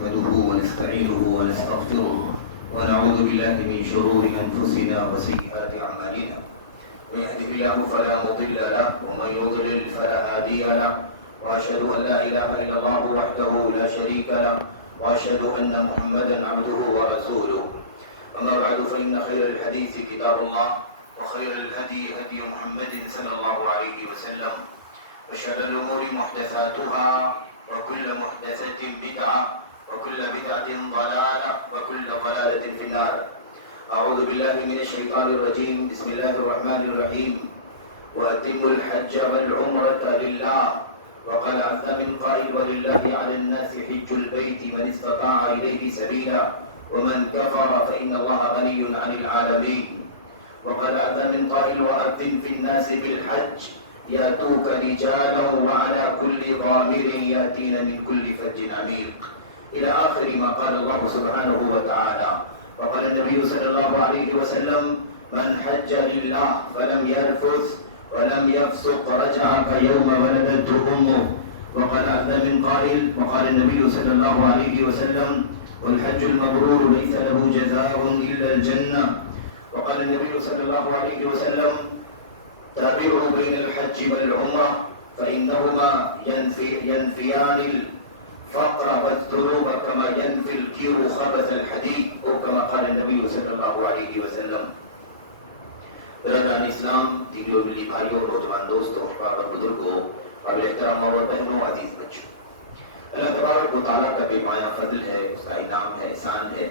نحمده ونستعينه ونستغفره ونعوذ بالله من شرور أنفسنا وسيئات أعمالنا. من يهده الله فلا مضل له ومن يضلل فلا هادي له، وأشهد أن لا إله إلا الله وحده لا شريك له، وأشهد أن محمدا عبده ورسوله. أما بعد فإن خير الحديث كتاب الله، وخير الهدي هدي محمد صلى الله عليه وسلم، وشر الأمور محدثاتها، وكل محدثة بدعة، وكل بدعة ضلالة، وكل ضلالة في النار. أعوذ بالله من الشيطان الرجيم. بسم الله الرحمن الرحيم. وأتموا الحج والعمرة لله. وقال عز من قائل ولله على الناس حج البيت من استطاع إليه سبيلا ومن كفر فإن الله غني عن العالمين. وقال عز من قائل وأذن في الناس بالحج يأتوك رجالا وعلى كل ضامر يأتين من كل فج عميق، إلى آخر ما قال الله سبحانه وتعالى. وقال النبي صلى الله عليه وسلم من حج لله فلم يرفث ولم يفسق رجع كيوم ولدته أمه. وقال عز من قائل وقال النبي صلى الله عليه وسلم والحج المبرور ليس له جزاء إلا الجنة. وقال النبي صلى الله عليه وسلم تابعوا بين الحج والعمرة فإنهما ينفيان الفقر والذنوب كما ينفي الكير خبث الحديد، أو كما قال النبي صلى الله عليه وسلم. برادران اسلام، دینی اور ملی بھائیوں، نوجوان دوستوں، احباب اور بزرگوں، قابل احترام اور بہنوں، عزیز بچوں، اللہ تبارک و تعالیٰ کا بے پایہ فضل ہے، اس کا انعام ہے، احسان ہے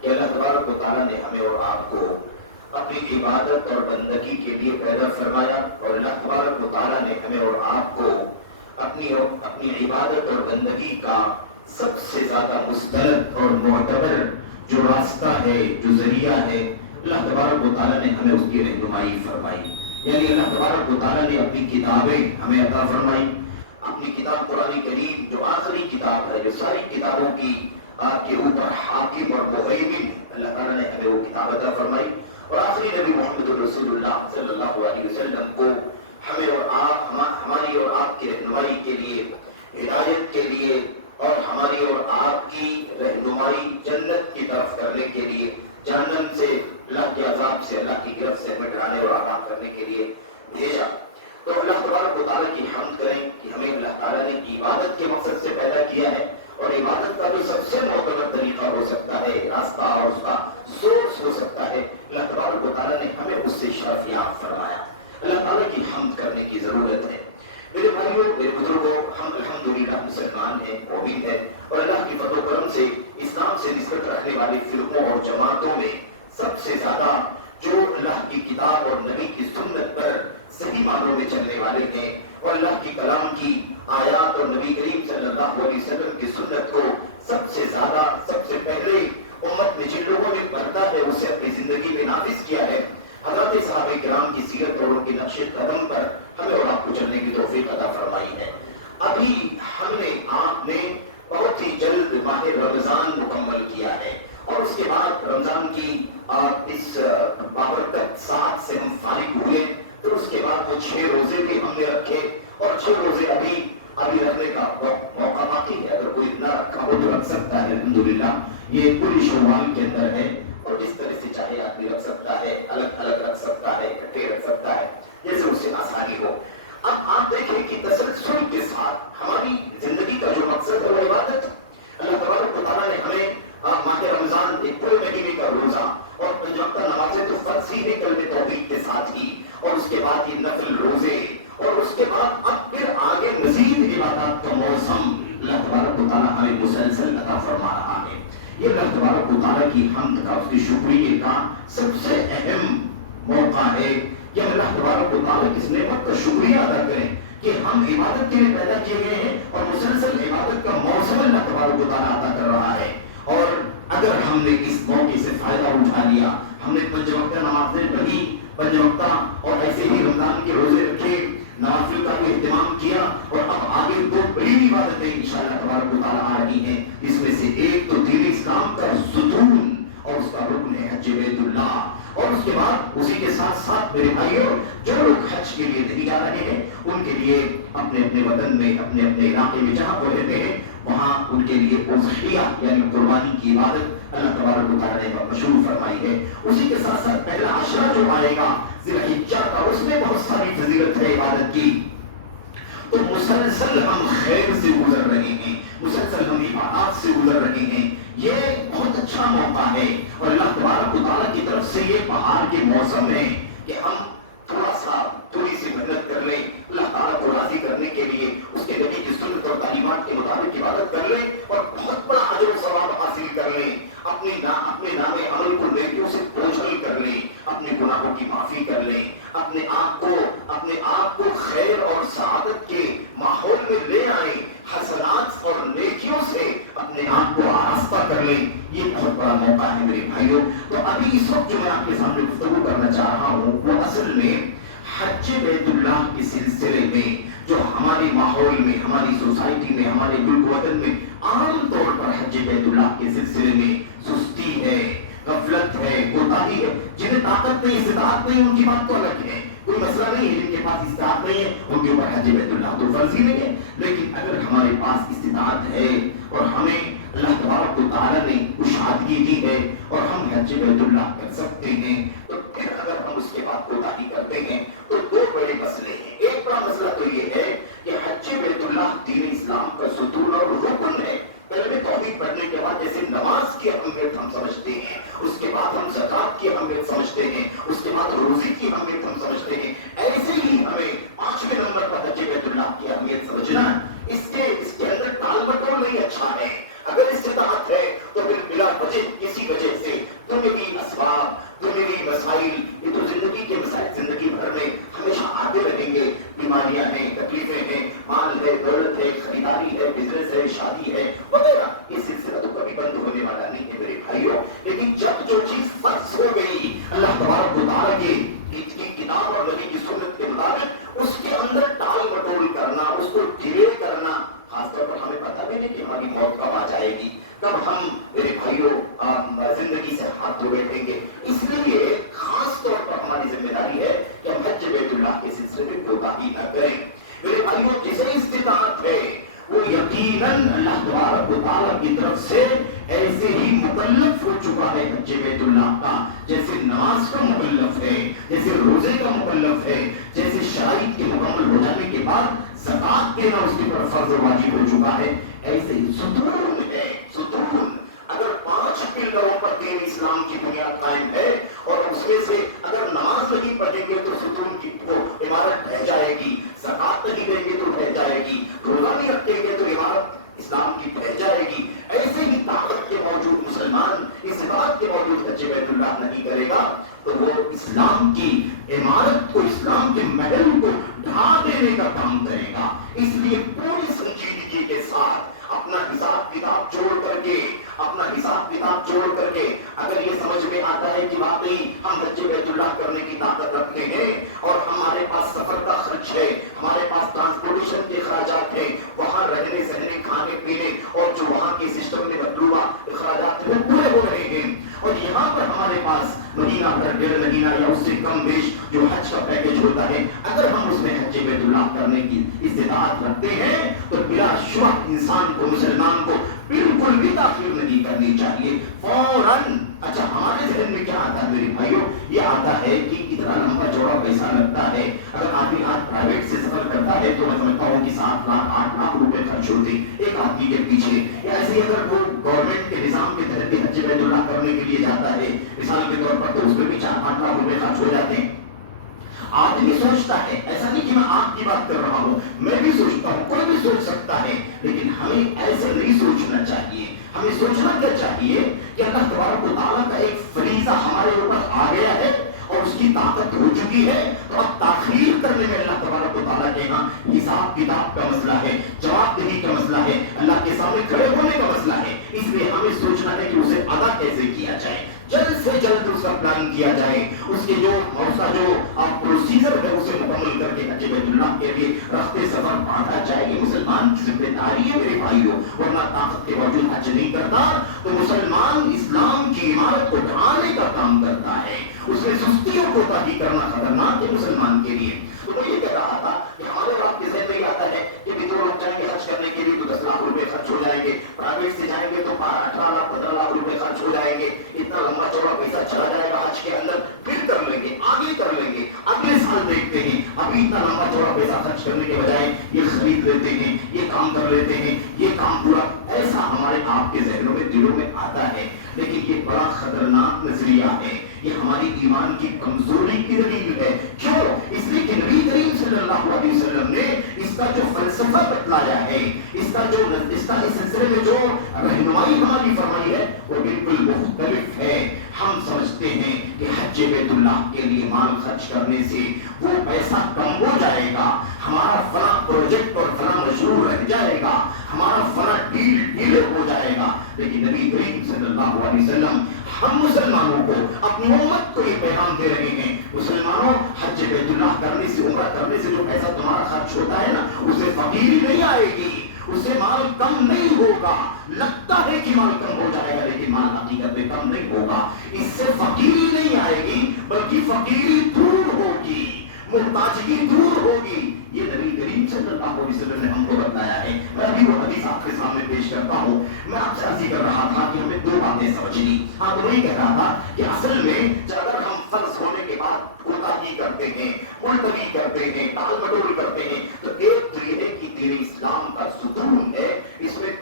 کہ اللہ تبارک و تعالیٰ نے ہمیں اور آپ کو اپنی عبادت اور بندگی کے لیے پیدا فرمایا، اور اللہ تبارک و تعالیٰ نے ہمیں اور آپ کو اپنی عبادت اور بندگی کا سب سے زیادہ مستند اور معتبر جو راستہ ہے، جو ذریعہ ہے، اللہ تبارک و تعالیٰ نے ہمیں اس کی رہنمائی فرمائی. یعنی اللہ تبارک و تعالیٰ نے اپنی کتابیں ہمیں عطا فرمائی. اپنی کتاب قرآن کریم جو آخری کتاب ہے، جو ساری کتابوں کی آپ کے اوپر حاکم اور مہیمن، اللہ تعالیٰ نے ہمیں وہ کتاب عطا فرمائی. اور آخری نبی محمد رسول اللہ صلی اللہ علیہ وسلم کو ہمیں اور آپ، ہماری اور آپ کی رہنمائی کے لیے، ہدایت کے لیے، اور ہماری اور آپ کی رہنمائی جنت کی طرف کرنے کے لیے، جہنم سے، اللہ کے عذاب سے، اللہ کی گرفت سے ہمیں ڈرانے اور آگاہ کرنے کے لیے بھیجا. تو اللہ تبارک و تعالیٰ کی حمد کریں کہ ہمیں اللہ تعالیٰ نے عبادت کے مقصد سے پیدا کیا ہے، اور عبادت کا جو سب سے معتبر طریقہ ہو سکتا ہے، راستہ اور اس کا سورس ہو سکتا ہے، اللہ تبارک و تعالیٰ نے ہمیں اس سے شرف یاب فرمایا. اللہ تعالیٰ کی حمد کرنے کی ضرورت ہے. میرے بھائیوں، میرے بزرگوں، ہم الحمدللہ مسلمان ہیں، مومن ہیں، اور اللہ کی فضل و کرم سے اسلام سے نسبت رکھنے والی فرقوں اور جماعتوں میں سب سے زیادہ جو اللہ کی کتاب اور نبی کی سنت پر صحیح معنوں میں چلنے والے ہیں، اور اللہ کی کلام کی آیات اور نبی کریم صلی اللہ علیہ وسلم کی سنت کو سب سے زیادہ، سب سے پہلے امت میں جن لوگوں نے برتا ہے، اسے اپنی زندگی میں نافذ کیا ہے، حضرات صحابہ کرام کی سیرت اور ان کے نقش قدم پر ہمیں اور آپ کو چلنے کی توفیق عطا فرمائی ہے. ابھی آپ نے بہت ہی جلد ماہ رمضان مکمل کیا ہے، اور اس کے بعد رمضان کی اس بابرکت ساتھ سے ہم فارغ ہوئے. تو اس کے بعد وہ 6 روزے بھی ہم نے رکھے، اور 6 روزے ابھی رکھنے کا موقع باقی ہے. اگر کوئی اتنا رکھا ہو تو رکھ سکتا ہے. الحمدللہ یہ پوری شوال کے اندر ہے، اور اس طرح سے چاہے آدمی رکھ سکتا ہے، الگ الگ رکھ سکتا ہے، اکٹھے رکھ سکتا ہے، جیسے اس سے آسانی ہو. اب آپ دیکھیں کہ تسلسل کے ساتھ ہماری زندگی کا جو مقصد ہے وہ عبادت. اللہ تبارک و تعالیٰ نے ہمیں ماہ رمضان ایک پورے مہینے کا روزہ اور 5 وقت نمازیں تو فرض ہی ہے کلمہ توحید کے ساتھ ہی، اور اس کے بعد یہ نفل روزے، اور اس کے بعد اب پھر آگے مزید عبادات کا موسم اللہ تبارک و تعالیٰ ہمیں مسلسل عطا فرما رہا ہے. یہ اللہ تبارک و تعالیٰ کی حمد کا، اس کے شکریہ کا سب سے اہم موقع ہے کہ ہم اللہ تبارک و تعالیٰ کی اس نعمت کا شکریہ ادا کریں کہ ہم عبادت کے لیے پیدا کیے گئے ہیں، اور مسلسل عبادت کا موسم اللہ تبارک و تعالیٰ عطا کر رہا ہے. اور اگر ہم نے اس موقع سے فائدہ اٹھا لیا، ہم نے 5 وقت نمازیں پڑھی، 5 وقت، اور ایسے ہی رمضان کے روزے رکھے، نوافل کا بھی اہتمام کیا، اور اب آگے 2 بڑی عبادتیں انشاءاللہ تبارک و تعالیٰ آ رہی ہیں. اس میں سے ایک تو دین اسلام کا ستون اور اس کا رکن ہے حج بیت اللہ، اور اس کے بعد اسی کے ساتھ ساتھ میرے بھائیوں، جو لوگ حج کے لیے نہیں آ رہے ہیں ان کے لیے اپنے اپنے وطن میں، اپنے اپنے علاقے میں جہاں وہ رہتے ہیں وہاں ان کے لیے اضحیہ یعنی قربانی کی عبادت اللہ تبارک و تعالیٰ نے مشروع فرمائی ہے. اسی کے ساتھ ساتھ پہلا عشرہ جو آئے گا ذی الحجہ کا، اس میں بہت ساری فضیلت ہے عبادت کی. تو مسلسل ہم خیر سے گزر رہے ہیں، مسلسل ہم عبادات سے گزر رہے ہیں. یہ بہت اچھا موقع ہے اور اللہ تبارک و تعالیٰ کی طرف سے یہ بہار کے موسم ہے کہ ہم تھوڑی سی محنت کر لیں، اللہ تعالیٰ کو راضی کرنے کے لیے اس کے نبی کی سنت اور تعلیمات کے مطابق عبادت کر لیں اور بہت بڑا اجر و ثواب حاصل کر لیں. اپنے نام عمل کو نیکیوں سے بوجھل کر لیں، اپنے گناہوں کی معافی کر لیں، اپنے آپ کو خیر اور سعادت کے ماحول میں لے آئیں، حسنات اور نیکیوں سے اپنے آپ کو آراستہ کر لیں. یہ بہت بڑا موقع ہے میرے بھائیوں. تو ابھی اس وقت جو میں آپ کے سامنے گفتگو کرنا چاہ رہا ہوں وہ اصل میں حج بیت اللہ کے سلسلے میں جو ہمارے ماحول میں، ہماری سوسائٹی میں، ہمارے ملک وطن میں عام طور پر حج بیت اللہ کے سلسلے میں سستی ہے، غفلت ہے، کوتاہی ہے. جنہیں طاقت نہیں، استطاعت نہیں، ان کی بات تو الگ ہے، کوئی مسئلہ نہیں ہے. جن کے پاس استطاعت نہیں ہے ان کے اوپر حج بیت اللہ تو فرض ہی نہیں ہے. لیکن اگر ہمارے پاس استطاعت ہے اور ہمیں اللہ تبارک و تعالیٰ نے کشادگی دی ہے اور ہم حج بیت اللہ کر سکتے ہیں، تو پھر اگر ہم اس کے بعد کوتاہی کرتے ہیں تو دو بڑے مسئلے ہیں. ایک بڑا مسئلہ تو یہ ہے کہ حج بیت اللہ دین اسلام کا ستون اور رکن ہے. کلمہ توحید پڑھنے کے بعد جیسے نماز کی اہمیت ہم سمجھتے ہیں، اس کے بعد ہم زکات کی اہمیت سمجھتے ہیں، اس کے بعد روزی کی اہمیت ہم سمجھتے ہیں، ایسے ہی ہمیں 5ویں نمبر پر حج بیت اللہ کی اہمیت سمجھنا. اس کے اندر ٹال مٹول نہیں اچھا ہے. اگر استطاعت ہے تو پھر بلا وجہ کسی وجہ سے دنیوی اسباب، دنیوی مسائل، یہ تو زندگی کے مسائل زندگی بھر میں ہمیشہ آتے رہیں گے. بیماریاں ہیں، تکلیفیں ہیں، مال ہے، دولت ہے، خریداری ہے، بزنس ہے، شادی ہے وغیرہ. یہ سلسلہ تو کبھی بند ہونے والا نہیں ہے میرے بھائیوں. لیکن جب جو چیز فرض ہو گئی اللہ تبارک و تعالیٰ کی کتاب اور نبی کی سنت کے مطابق، اس کے اندر ٹال مٹول کرنا، اس کو ڈیلے کرنا، خاص طور پر ہمیں پتہ بھی نہیں کہ ہماری موت کب آ جائے گی، کب ہم میرے بھائیوں زندگی سے ہاتھ دھو بیٹھیں گے. اس لیے خاص طور پر ہماری ذمہ داری ہے کہ ہم حج بیت اللہ کے سلسلے میں کوتاہی نہ کریں. میرے بھائیوں جسے استطاعت ہے وہ یقیناً اللہ تبارک و تعالیٰ کی طرف سے ایسے ہی مکلف ہو چکا ہے حج بیت اللہ کا، جیسے نماز کا مکلف ہے، جیسے روزے کا مکلف ہے، جیسے شرائط کے مکمل ہو جانے کے بعد زکات دینا اس کے پر فرض و واجب ہو چکا ہے. ایسے ہی ستون ہے، ستون. اگر 5 پلروں پر دین اسلام کی بنیاد قائم ہے اور اس میں سے اگر نماز نہیں پڑھیں گے تو ستون کی وہ عمارت ڈھہ جائے گی، زکات نہیں دیں گے تو ڈھہ جائے گی، روزہ نہیں رکھیں گے تو عمارت اسلام کی ڈھہ جائے گی. ایسے ہی طاقت کے موجود مسلمان اس بات کے موجود حج بیت اللہ نہیں کرے گا تو وہ اسلام کی عمارت کو، اسلام کے محل کو ڈھا دینے کا کام کرے گا. اس لیے پوری سنجیدگی کے ساتھ اپنا حساب کتاب جوڑ کر کے اگر یہ سمجھ میں آتا ہے کہ واقعی ہم حج بیت اللہ کرنے کی طاقت رکھتے ہیں اور ہمارے پاس سفر کا خرچ ہے، ہمارے پاس ٹرانسپورٹیشن کے اخراجات ہیں، وہاں رہنے سہنے کھانے پینے اور جو وہاں کے سسٹم میں مطلوبہ اخراجات وہ پورے ہو رہے ہیں، اور یہاں پر ہمارے پاس مہینہ بھر 1.5 مہینہ یا اس سے کم بیش جو حج کا پیکج ہوتا ہے، اگر ہم اس میں حج بیت اللہ کرنے کی استطاعت رکھتے ہیں تو بلا شبہ انسان کو، مسلمان کو بالکل بھی تاخیر نہیں کرنی چاہیے. فوراً اچھا ہمارے ذہن میں کیا آتا ہے میرے بھائیوں؟ یہ آتا ہے کہ اتنا لمبا چوڑا پیسہ لگتا ہے. اگر آدمی آج پرائیویٹ سے سفر کرتا ہے تو میں سمجھتا ہوں کہ 7 لاکھ 8 لاکھ روپے خرچ ہوتے ایک آدمی کے پیچھے. یا ایسے ہی اگر وہ گورنمنٹ کے نظام کے تحت حج بیت اللہ کرنے کے لیے جاتا ہے مثال کے طور پر تو اس میں بھی 4-5 لاکھ روپے خرچ ہو جاتے ہیں. آدمی سوچتا ہے، ایسا نہیں کہ میں آپ کی بات کر رہا ہوں، میں بھی سوچتا ہوں، کوئی بھی سوچ سکتا ہے، لیکن ہمیں ایسے نہیں سوچنا چاہیے. ہمیں سوچنا کیا چاہیے کہ اللہ تبارک و تعالیٰ کا ایک فریضہ ہمارے اوپر آ گیا ہے اور اس کی طاقت ہو چکی ہے، تو اب تاخیر کرنے میں اللہ تبارک و تعالیٰ کے یہاں حساب کتاب کا مسئلہ ہے، جواب دہی کا مسئلہ ہے، اللہ کے سامنے کھڑے ہونے کا مسئلہ ہے. اس لیے ہمیں سوچنا ہے کہ اسے ادا کیسے کیا جائے، جلد سے جلد اس کا پلان کیا جائے، اس کے جو پروسیجر ہے اسے مکمل کر کے حج بیت اللہ کے لیے رخت سفر باندھا جائے. یہ مسلمان کی ذمہ داری ہے میرے بھائیوں، ورنہ طاقت کے باوجود حج نہیں کرتا تو مسلمان اسلام کی عمارت کو ڈھانے کا کام کرتا ہے. اس میں سستی اور کوتاہی کرنا خطرناک ہے مسلمان کے لیے. تو میں یہ کہہ رہا تھا کہ ہمارے آپ کے ذہن میں آتا ہے کہ 2 لوگ جائیں گے حج کرنے کے لیے تو 10 لاکھ روپے خرچ ہو جائیں بیٹ سے جائیں گے تو 18 لاکھ 15 لاکھ روپے خرچ ہو جائیں گے، اتنا لمبا چوڑا پیسہ چلا جائے گا حج کے اندر، پھر کر لیں گے، آگے کر لیں گے، اگلے سال دیکھتے ہیں۔ ابھی اتنا لمبا چوڑا پیسہ خرچ کرنے کے بجائے یہ خرید لیتے ہیں، یہ کام کر لیتے ہیں، یہ کام پورا، ایسا ہمارے آپ کے ذہنوں میں دلوں میں آتا ہے، لیکن یہ بڑا خطرناک نظریہ ہے، یہ ہماری ایمان کی کمزوری کی دلیل ہے۔ کیوں؟ اس لیے کہ نبی کریم صلی اللہ علیہ وسلم نے اس کا جو فلسفہ بتلایا ہے، اس کا اس سلسلے میں جو رہنمائی ہماری فرمائی ہے وہ بالکل مختلف ہے۔ ہم سمجھتے ہیں کہ حج بیت اللہ کے لیے مال خرچ کرنے سے وہ پیسہ کم ہو جائے گا، ہمارا فلاں پروجیکٹ اور فلاں مشروع رہ جائے گا، ہمارا فلاں ڈیل ڈیلے ہو جائے گا۔ لیکن نبی کریم صلی اللہ علیہ وسلم ہم مسلمانوں کو، اپنی امت کو یہ پیغام دے رہے ہیں، مسلمانوں حج بیت اللہ کرنے سے، عمرہ کرنے سے جو پیسہ تمہارا خرچ ہوتا ہے نا، اسے فقیری نہیں آئے گی، اسے مال کم نہیں ہوگا۔ لگتا ہے کہ مال کم ہو جائے گا لیکن مال حقیقت میں کم نہیں ہوگا، اس سے فقیری نہیں آئے گی بلکہ فقیری دور ہوگی، محتاجگی دور ہوگی۔ یہ نبی کریم صلی اللہ علیہ وسلم نے ہم کو بتایا ہے۔ میں ابھی وہ حدیث آپ کے سامنے پیش کرتا ہوں۔ میں آپ سے عرض کر رہا تھا کہ ہمیں دو باتیں سمجھنی، آپ وہی کہہ رہا تھا کہ اصل میں اگر ہم فرض ہونے کے بعد کوتاہی کرتے ہیں، ملتوی کرتے ہیں، ٹال مٹول کرتے ہیں، تو ایک تو یہ ہے کہ دین اسلام کا ستون ہے، اس میں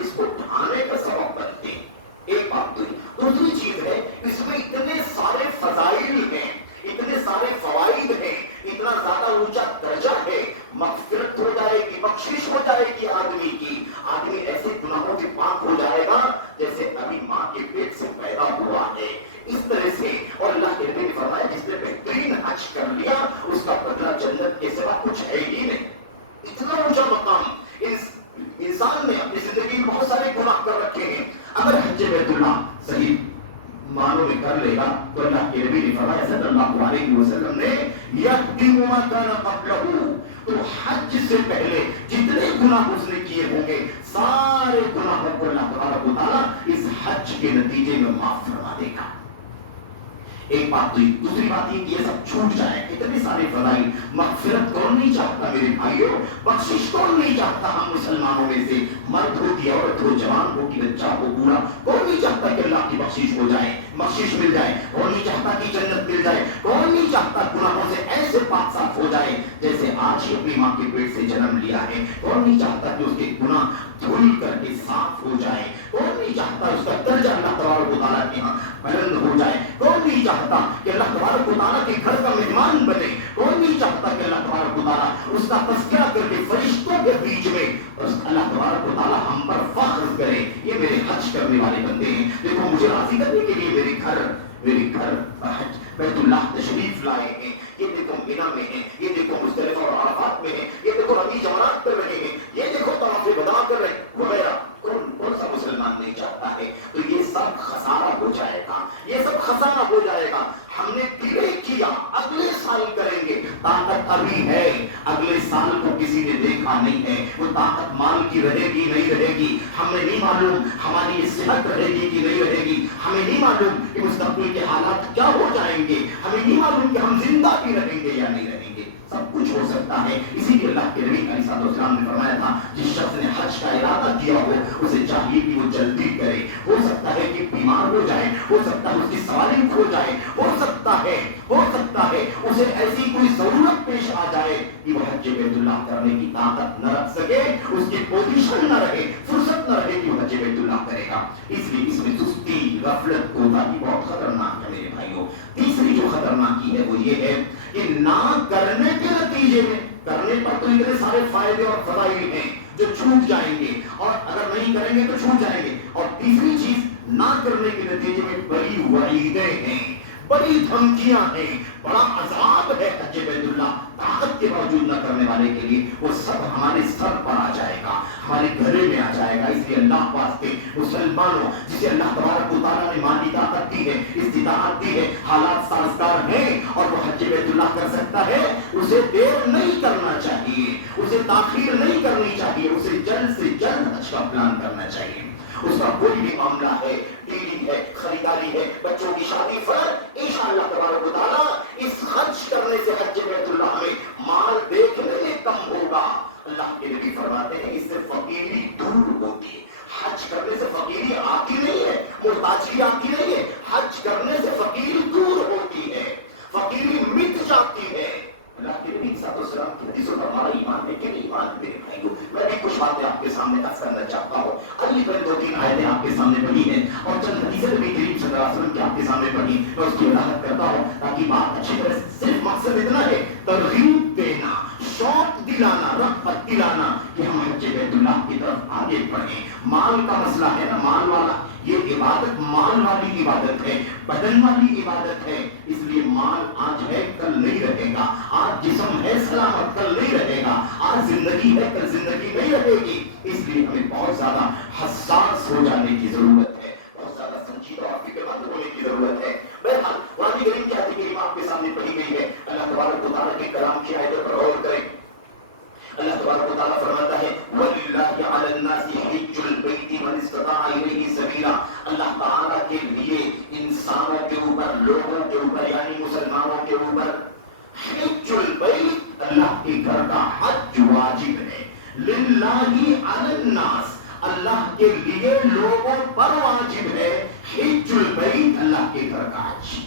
اس کو ڈھانے کا سبب بنتے ہیں، ایک بات تو۔ دوسری چیز ہے اس میں اتنے سارے فضائل ہیں، اتنے سارے فوائد ہیں، اتنا زیادہ اونچا درجہ ہے، مغفرت ہو جائے گی، بخشش ہو جائے گی آدمی کی، آدمی ایسے گناہوں سے پاک ہو جائے گا جیسے ابھی ماں کے پیٹ سے پیدا ہوا ہے، اس طرح سے۔ اور اللہ کے نبی نے فرمایا جس نے بہترین حج کر لیا اس کا بدلہ جنت کے سوا کچھ ہے ہی نہیں۔ اتنا اونچا مقام انسان نے اپنی زندگی میں بہت سارے گناہ کر رکھے ہیں، اگر حج بیت اللہ صحیح معنوں میں کر لے گا تو اللہ کے نبی نے فرمایا صلی اللہ علیہ وسلم نے یقدم ما کان قبلہ، تو حج سے پہلے جتنے گناہ اس نے کیے ہوں گے سارے گناہوں کو اللہ تبارک و تعالی اس حج کے نتیجے میں معاف فرما دے گا۔ ایک بات تو یہ، دوسری بات یہ کہ یہ سب چھوٹ جائے، اتنے سارے فضائل، مغفرت کون نہیں چاہتا میرے بھائیوں، بخشش کون نہیں چاہتا ہم مسلمانوں میں سے، مرد ہو کہ عورت ہو، جوان ہو کہ بچہ ہو، بوڑھا، کون نہیں چاہتا کہ اللہ کی بخشش ہو جائے، بخشش مل جائے، کون نہیں چاہتا کہ جنت مل جائے، کون نہیں چاہتا گناہوں سے ایسے پاک صاف ہو جائے جیسے آج ہی اپنی ماں کے پیٹ سے جنم لیا ہے، کون نہیں چاہتا کہ اس کے گناہ دھل کر کے صاف ہو جائے، کون نہیں چاہتا اس کا درجہ اللہ تبارک و تعالیٰ کے ہاں بلند ہو جائے، کون نہیں چاہتا کہ اللہ تبارک و تعالیٰ کے گھر کا مہمان بنے، کون نہیں چاہتا کہ اللہ تبارک و تعالیٰ اس کا تذکرہ کر کے فرشتوں کے بیچ میں اللہ تبارک و تعالیٰ ہم پر فخر کرے، یہ میرے حج کرنے والے بندے ہیں، دیکھو مجھے راضی کرنے کے لیے میرے گھر حج بیت اللہ تشریف لائے ہیں، یہ دیکھو مینا میں ہیں، یہ دیکھو مزدلفہ اور عرفات میں ہیں، یہ دیکھو رمی جمرات کر رہے ہیں، یہ دیکھو طواف وداع کر رہے ہیں وغیرہ، کون سا مسلمان نہیں چاہتا ہے؟ تو یہ سب خسارہ ہو جائے گا، یہ سب خسارہ ہو جائے گا۔ ہم نے ڈیلے کیا، اگلے سال کریں گے، طاقت ابھی ہے، اگلے سال کو کسی نے دیکھا نہیں ہے، وہ طاقت مال کی رہے گی نہیں رہے گی ہمیں نہیں معلوم، ہماری صحت رہے گی کہ نہیں رہے گی ہمیں نہیں معلوم، کہ مستقبل کے حالات کیا ہو جائیں گے ہمیں نہیں معلوم، کہ ہم زندہ بھی رہیں گے یا نہیں رہیں گے، سب کچھ ہو سکتا ہے۔ اسی لیے اللہ کے نبی علیہ الصلوۃ والسلام نے فرمایا تھا جس شخص نے حج کا ارادہ کیا ہو اسے چاہیے کہ وہ جلدی کرے، ہو سکتا ہے کہ بیمار ہو جائے، ہو سکتا ہے اس کی سواری کھو جائے، ہو سکتا ہے اسے ایسی کوئی ضرورت پیش آ جائے کہ وہ حج بیت اللہ کرنے کی طاقت نہ رکھ سکے، اس کی پوزیشن نہ رہے، فرصت نہ رہے کہ وہ حج بیت اللہ کرے گا۔ اس لیے اس میں سستی، غفلت، کوتاہی بہت خطرناک ہے میرے بھائیوں۔ تیسری جو خطرناکی ہے وہ یہ ہے کہ نہ کرنے کے نتیجے میں، کرنے پر تو اتنے سارے فائدے اور فضائل ہیں جو چھوٹ جائیں گے، اور اگر نہیں کریں گے تو چھوٹ جائیں گے، اور تیسری چیز نہ کرنے کے نتیجے میں بڑی وعیدیں ہیں، بڑی دھمکیاں ہیں، بڑا عذاب ہے حج بیت اللہ طاقت کے باوجود نہ کرنے والے کے لیے، وہ سب ہمارے سر پر آ جائے گا، ہمارے گھرے میں آ جائے گا۔ اس لیے اللہ واسطے مسلمانوں جسے اللہ تبارک و تعالیٰ نے مالی طاقت دی ہے، استطاعت دی ہے، حالات سازگار ہیں اور وہ حج بیت اللہ کر سکتا ہے، اسے دیر نہیں کرنا چاہیے، اسے تاخیر نہیں کرنی چاہیے، اسے جلد سے جلد حج کا پلان کرنا چاہیے۔ اس کا کوئی بھی معاملہ ہے، ڈیلنگ ہے، خریداری ہے، بچوں کی شادی فرض، انشاءاللہ تبارک و تعالیٰ اس خرچ کرنے سے حج بیت اللہ میں مال دیکھنے میں کم ہوگا۔ اللہ کے نبی فرماتے ہیں اس سے فقیری دور ہوتی ہے، حج کرنے سے فقیری آتی نہیں ہے، محتاجی آتی نہیں ہے، حج کرنے سے فقیری دور ہوتی ہے، فقیری مٹ جاتی ہے۔ اللہ کے نبی صلی اللہ علیہ وسلم کی حدیثوں پر ہمارا ایمان ہے کہ نہیں ایمان ہے میرے بھائیوں؟ میں بھی کچھ باتیں آپ کے سامنے عرض کرنا چاہتا ہوں۔ اگلی پر 2-3 آیتیں آپ کے سامنے پڑھی ہیں اور چند حدیثیں نبی کریم صلی اللہ علیہ وسلم کی آپ کے سامنے پڑھی، میں اس کی وضاحت کرتا ہوں تاکہ بات اچھی طرح، صرف مقصد اتنا ہے ترغیب دینا، شوق دلانا، رغبت دلانا کہ ہم حج بیت اللہ کی طرف آگے بڑھیں۔ مال کا مسئلہ ہے نا، مال والا، یہ عبادت مال والی عبادت ہے، بدن والی عبادت ہے، اس لیے مال آج ہے کل نہیں رہے گا، آج جسم ہے سلامت کل نہیں رہے گا، آج زندگی ہے کل زندگی نہیں رہے گی، اس لیے ہمیں بہت زیادہ حساس ہو جانے کی ضرورت ہے، بہت زیادہ سنجیدہ اور فکر مند ہونے کی ضرورت ہے۔ بہرحال قرآن کریم کی آیت کریمہ آپ کے سامنے پڑھی گئی ہے، اللہ تبارک و تعالیٰ کے کلام کی آیتوں پر غور کریں۔ اللہ تبارک و تعالیٰ فرماتا ہے وَلِلَّهِ عَلَى النَّاسِ حِجُّ الْبَيْتِ مَنِ اسْتَطَاعَ إِلَيْهِ سَبِيلًا، اللہ تعالیٰ کے لیے انسانوں کے اوپر، لوگوں کے اوپر یعنی مسلمانوں کے اوپر حج البیت، اللہ کے گھر کا حج واجب ہے۔ للہ علی الناس، اللہ کے لیے لوگوں پر واجب ہے، حج البیت، اللہ کے گھر کا حج۔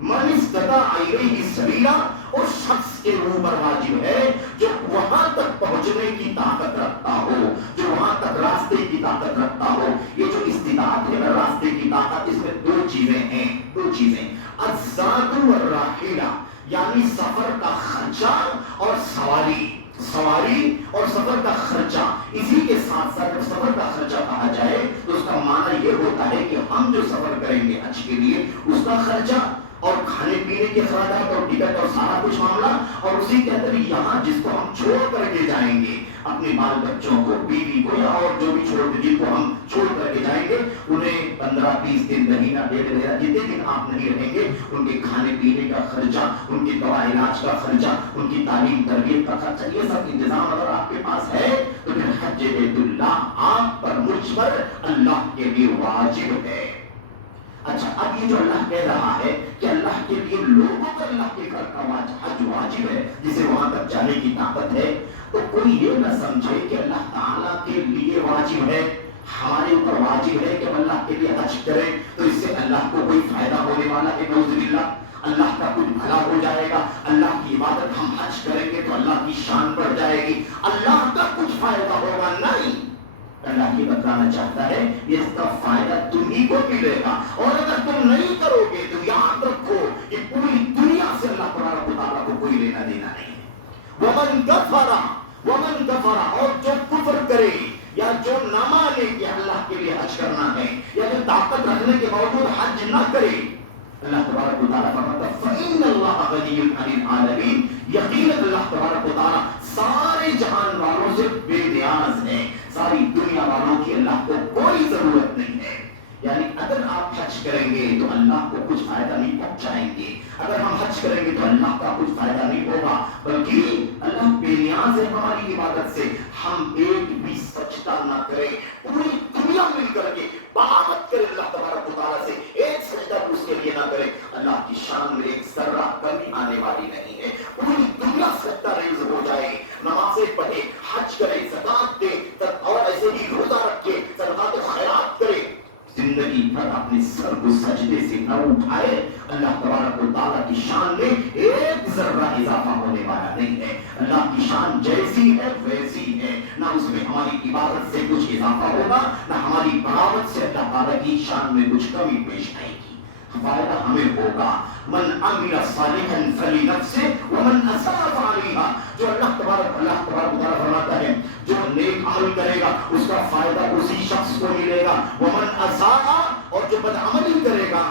من استطاع الیہ سبیلا، اس شخص کے اوپر واجب ہے جو وہاں تک پہنچنے کی طاقت رکھتا ہو، جو وہاں تک راستے کی طاقت رکھتا ہو۔ یہ جو استطاعت ہے نا، راستے کی طاقت، اس میں 2 چیزیں ہیں، 2 چیزیں، الزاد والراحلہ، یعنی سفر کا خرچہ اور سواری اور سفر کا خرچہ۔ اسی کے ساتھ ساتھ جب سفر کا خرچہ کہا جائے تو اس کا معنی یہ ہوتا ہے کہ ہم جو سفر کریں گے حج کے لیے، اس کا خرچہ اور کھانے پینے کے اخراجات اور ٹکٹ اور سارا کچھ معاملہ، اور اسی کے اندر یہاں جس کو ہم چھوڑ کر کے جائیں گے، اپنے بال بچوں کو، بیوی کو، یا اور جو بھی جن کو ہم چھوڑ کر کے جائیں گے، انہیں 15-20 دن، مہینہ، 1.5 مہینہ، جتنے دن آپ نہیں رہیں گے، ان کے کھانے پینے کا خرچہ، ان کی دوا علاج کا خرچہ، ان کی تعلیم تربیت کا خرچہ، یہ سب انتظام اگر آپ کے پاس ہے تو پھر حج بیت اللہ آپ پر، مجھ پر، اللہ کے لیے واجب ہے۔ اچھا، اب یہ جو اللہ کہہ رہا ہے کہ اللہ کے لیے لوگوں پر اللہ کے گھر کا حج واجب ہے، جسے وہاں تک جانے کی طاقت ہے، تو کوئی یہ نہ سمجھے کہ اللہ تعالیٰ کے لیے واجب ہے، ہمارے اوپر واجب ہے کہ ہم اللہ کے لیے حج کریں تو اس سے اللہ کو کوئی فائدہ ہونے والا ہے، نعوذ باللہ، اللہ کا کچھ بھلا ہو جائے گا، اللہ کی عبادت ہم حج کریں گے تو اللہ کی شان بڑھ جائے گی، اللہ کا کچھ فائدہ ہوگا نہیں۔ اللہ یہ بتانا چاہتا ہے اس کا فائدہ تمہیں کو ملے گا، اور اگر تم نہیں کرو گے تو یاد رکھو کہ پوری دنیا سے اللہ تبارک و تعالیٰ کو کوئی لینا دینا نہیں ہے۔ ومن کفر، اور جو کفر کرے یا جو نہ مانے کہ اللہ کے لیے حج کرنا ہے، یا جو طاقت رکھنے کے باوجود حج نہ کرے، اللہ تبارک و تعالیٰ فرماتا ہے فَإِنَّ اللَّهَ غَنِيٌّ عَنِ الْعَالَمِينَ، یقیناً اللہ تبارک و تعالیٰ سارے جہان والوں سے بے نیاز ہے، ساری دنیا والوں کی اللہ کو کوئی ضرورت نہیں ہے۔ یعنی اگر آپ حج کریں گے تو اللہ کو کچھ فائدہ نہیں پہنچائیں گے، اگر ہم حج کریں گے تو اللہ کا کچھ فائدہ نہیں ہوگا، بلکہ اللہ بے نیاز ہے ہماری عبادت سے۔ ہم ایک بھی سجدہ نہ کریں، پوری دنیا مل کر کے بغاوت کرے اللہ تبارک و تعالیٰ سے، ایک سجدہ اس کے لیے نہ کرے، اللہ کی شان میں ایک ذرہ کمی آنے والی نہیں ہے۔ پوری دنیا سجدہ ریز ہو جائے، نمازیں پڑھے، حج کرے، زکات دے، اور ایسے ہی روزہ رکھے، صدقات و خیرات کرے، زندگی بھر اپنے سر کو سجدے سے نہ اٹھائے، اللہ تبارک و تعالیٰ کی شان میں ایک ذرہ اضافہ ہونے والا نہیں ہے۔ اللہ کی شان جیسی ہے ویسی ہے، نہ اس میں ہماری عبادت سے کچھ اضافہ ہوگا، نہ ہماری بغاوت سے اللہ تعالیٰ کی شان میں کچھ کمی پیش آئے گی۔ فائدہ ہمیں ہوگا، من عمل صالحا فلنفسه ومن اساء فعليها، جو اللہ تبارک و تعالیٰ فرماتا ہے جو نیک عمل کرے گا اس کا فائدہ اسی شخص کو ملے گا، ومن اساء، اور جو بدعملی کرے گا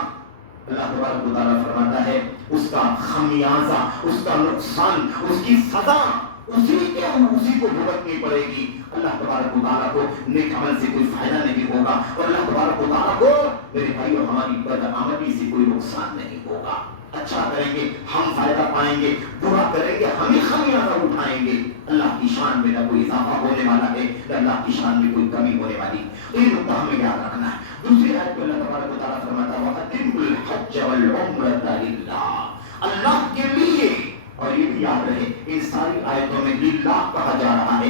اللہ تبارک و تعالیٰ فرماتا ہے اس کا خمیازہ، اس کا نقصان، اس کی سزا اسی کو بھگتنی پڑے گی۔ اللہ تبارک و تعالیٰ کو نیک عمل سے کوئی فائدہ نہیں ہوگا، اور اللہ تبارک و تعالیٰ کو میرے بھائیو ہماری بدعملی سے کوئی نقصان نہیں ہوگا۔ اچھا کریں گے ہم فائدہ پائیں گے، برا کریں گے ہم ہی خمیازہ اٹھائیں گے۔ اللہ کی شان میں نہ کوئی اضافہ ہونے والا ہے، نہ اللہ کی شان میں کوئی کمی ہونے والی، تو یہ نقطہ ہمیں یاد رکھنا ہے۔ دوسری آیت میں اللہ تبارک و تعالیٰ فرماتا ہے وَأَتِمُّوا الْحَجَّ وَالْعُمْرَةَ لِلَّهِ، اللہ کے لیے، اور یہ بھی یاد رہے ان ساری آیتوں میں للہ کہا جا رہا ہے،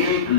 1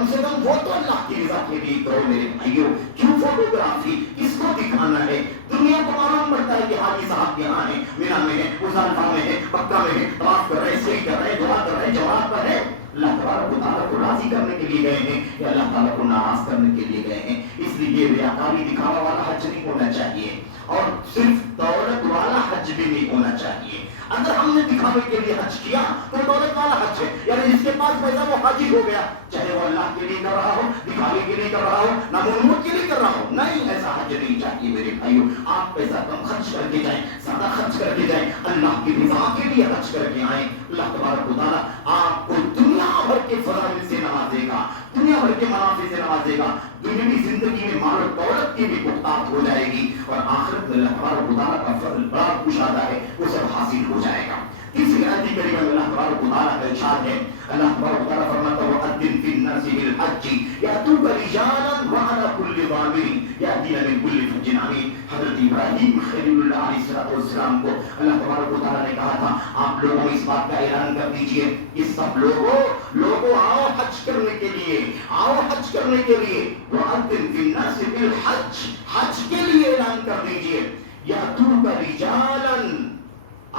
کم سے کم وہ تو اللہ کی رضا کے لیے کرو میرے بھائیوں. کیوں فوٹوگرافی؟ کس کو دکھانا ہے؟ دنیا کو معلوم پڑتا ہے کہ حاجی صاحب یہاں ہیں، مینا میں ہیں، مزدلفہ میں ہیں، مکہ میں ہیں، طواف کر رہے ہیں، سعی کر رہے ہیں، دعا کر رہے ہیں، جواب پر ہے. اللہ تبارک و تعالیٰ کو راضی کرنے کے لیے گئے ہیں یا اللہ تعالیٰ کو ناراض کرنے کے لیے گئے ہیں؟ اس لیے ریاکاری دکھاوا والا حج نہیں ہونا چاہیے اور صرف دولت والا حج بھی نہیں ہونا چاہیے. اگر ہم نے دکھاوے کے لیے حج کیا تو دولت والا حج ہے، یعنی جس کے پاس پیسہ وہ حاجی ہو گیا، چاہے وہ اللہ کے لیے کر رہا ہو، دکھاوے کے لیے کر رہا ہو، نامنوع کے لیے کر رہا ہو. نہیں، ایسا حج نہیں چاہیے میرے بھائیوں. آپ پیسہ کم خرچ کر کے جائیں، زیادہ خرچ کر کے جائیں، اللہ کی رضا کے لیے حج کر کے آئیں. اللہ تبارک و تعالیٰ آپ کو دنیا بھر کے فضائل سے نوازے گا، دنیا بھر کے منافع سے نوازے گا. دنیاوی زندگی میں مال و دولت کی بھی بہتات ہو جائے گی اور آخرت میں اللہ تبارک و تعالیٰ کا فضل بڑا کشادہ ہے، وہ سب حاصل ہو جائے گا. تیسری آیت کریمہ میں اللہ تبارک و تعالیٰ کا ارشاد ہے. اللہ تبارک و تعالیٰ فرماتا ہے وَأَذِّن فِي النَّاسِ بِالْحَجِّ يَأْتُوكَ رِجَالًا وَعَلَىٰ كُلِّ ضَامِرٍ يَأْتِينَ مِن كُلِّ فَجٍّ عَمِيقٍ. حضرت ابراہیم خلیل اللہ علیہ السلام کو اللہ تبارک و تعالیٰ نے کہا تھا آپ لوگوں اس بات کا اعلان کر دیجئے کہ سب لوگوں آؤ حج کرنے کے لیے، آؤ حج کرنے کے لیے. وَأَذِّن فِي النَّاسِ بِالْحَجِّ، حج کے لیے اعلان کر دیجئے. يَأْتُوكَ رِجَالًا،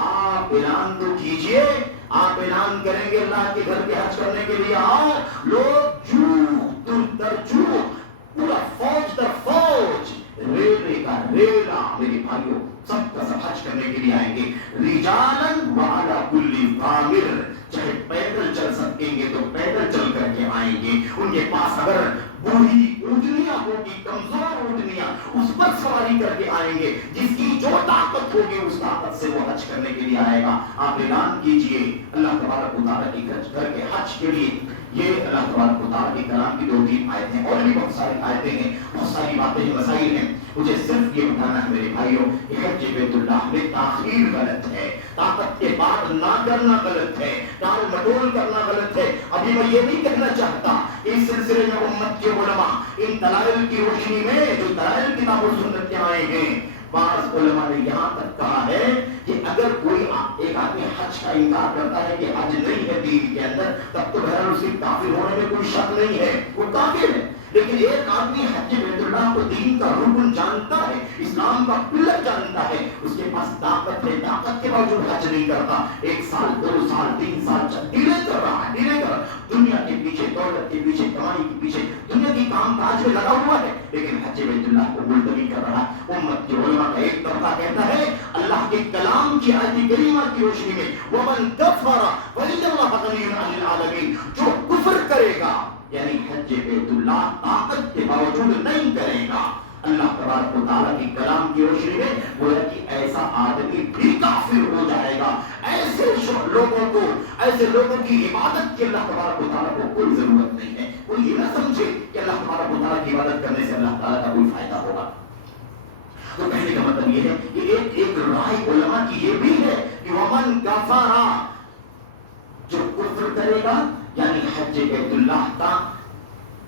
آپ اعلان تو کیجئے، آپ اعلان کریں گے اللہ کے گھر کے حج کرنے کے لیے آؤ. لوگ جوخ در جوخ، پورا فوج در فوج، ریلے کا ریلا میرے بھائیوں سب کا سب حج کرنے کے لیے آئیں گے. رجالن وعلی کل ضامر، چاہے پیدل چل سکیں گے تو پیدل چل کر کے آئیں گے. ان کے پاس اگر بوڑھی اونٹنیاں ہوگی، کمزور اونٹنیاں، اس پر سواری کر کے آئیں گے. جس کی جو طاقت ہوگی اس طاقت سے وہ حج کرنے کے لیے آئے گا. آپ اعلان کیجئے اللہ تبارک و تعالیٰ کی گھر کے حج کے لیے. یہ اللہ تبارک و تعالیٰ کے کلام کی 2-3 آیتیں، اور بھی بہت ساری آیتیں ہیں، بہت ساری باتیں ہیں، مسائل ہیں. مجھے صرف یہ بتانا ہے میرے بھائیوں کہ حج بیت اللہ میں تاخیر غلط ہے، طاقت کے بعد نہ کرنا غلط ہے، ٹال مٹول کرنا غلط ہے. ابھی میں یہ نہیں کہنا چاہتا اس سلسلے میں امت کے علماء ان دلائل کی روشنی میں جو دلائل کتاب و سنت کے آئے ہیں، بعض علماء نے یہاں تک کہا ہے کہ اگر کوئی ایک آدمی حج کا انکار کرتا ہے کہ حج نہیں ہے دین کے اندر، تب تو بہرحال اس کے کافر ہونے میں کوئی شک نہیں ہے، وہ کافر ہے. لیکن ایک آدمی حج بیت اللہ کو دین کا رکن جانتا ہے، اسلام کا پلر جانتا ہے، اس کے پاس طاقت ہے، طاقت کے باوجود حج نہیں کرتا، 1 سال 2 سال 3 سال ڈیلے کر رہا ہے، ڈیلے کر دنیا کے پیچھے، دولت کے پیچھے، کمائی کے پیچھے، دنیا کی کام کاج میں لگا ہوا ہے، لیکن حج بیت اللہ کو ملتوی کر رہا ہے. امت کے علماء کا ایک طبقہ کہتا ہے اللہ کے کلام کی آیت کریمہ کی روشنی میں وَمَن كَفَرَ فَإِنَّ اللَّهَ غَنِيٌّ عَنِ الْعَالَمِينَ، جو کفر کرے گا یعنی حج بیت اللہ طاقت کے باوجود نہیں کرے گا، اللہ تبارک و تعالیٰ کی کلام کی روشنی میں گویا کہ ایسا آدمی بھی کافر ہو جائے گا. ایسے لوگوں کی عبادت کی اللہ تبارک و تعالیٰ کو کوئی ضرورت نہیں ہے. کوئی یہ نہ سمجھے کہ اللہ تبارک و تعالیٰ کی عبادت کرنے سے اللہ تعالیٰ کا کوئی فائدہ ہوگا. تو کہنے کا مطلب یہ ہے کہ ایک رائے علماء کی یہ بھی ہے کہ ومن کفر، جو کفر کرے گا یعنی حج بیت اللہ کا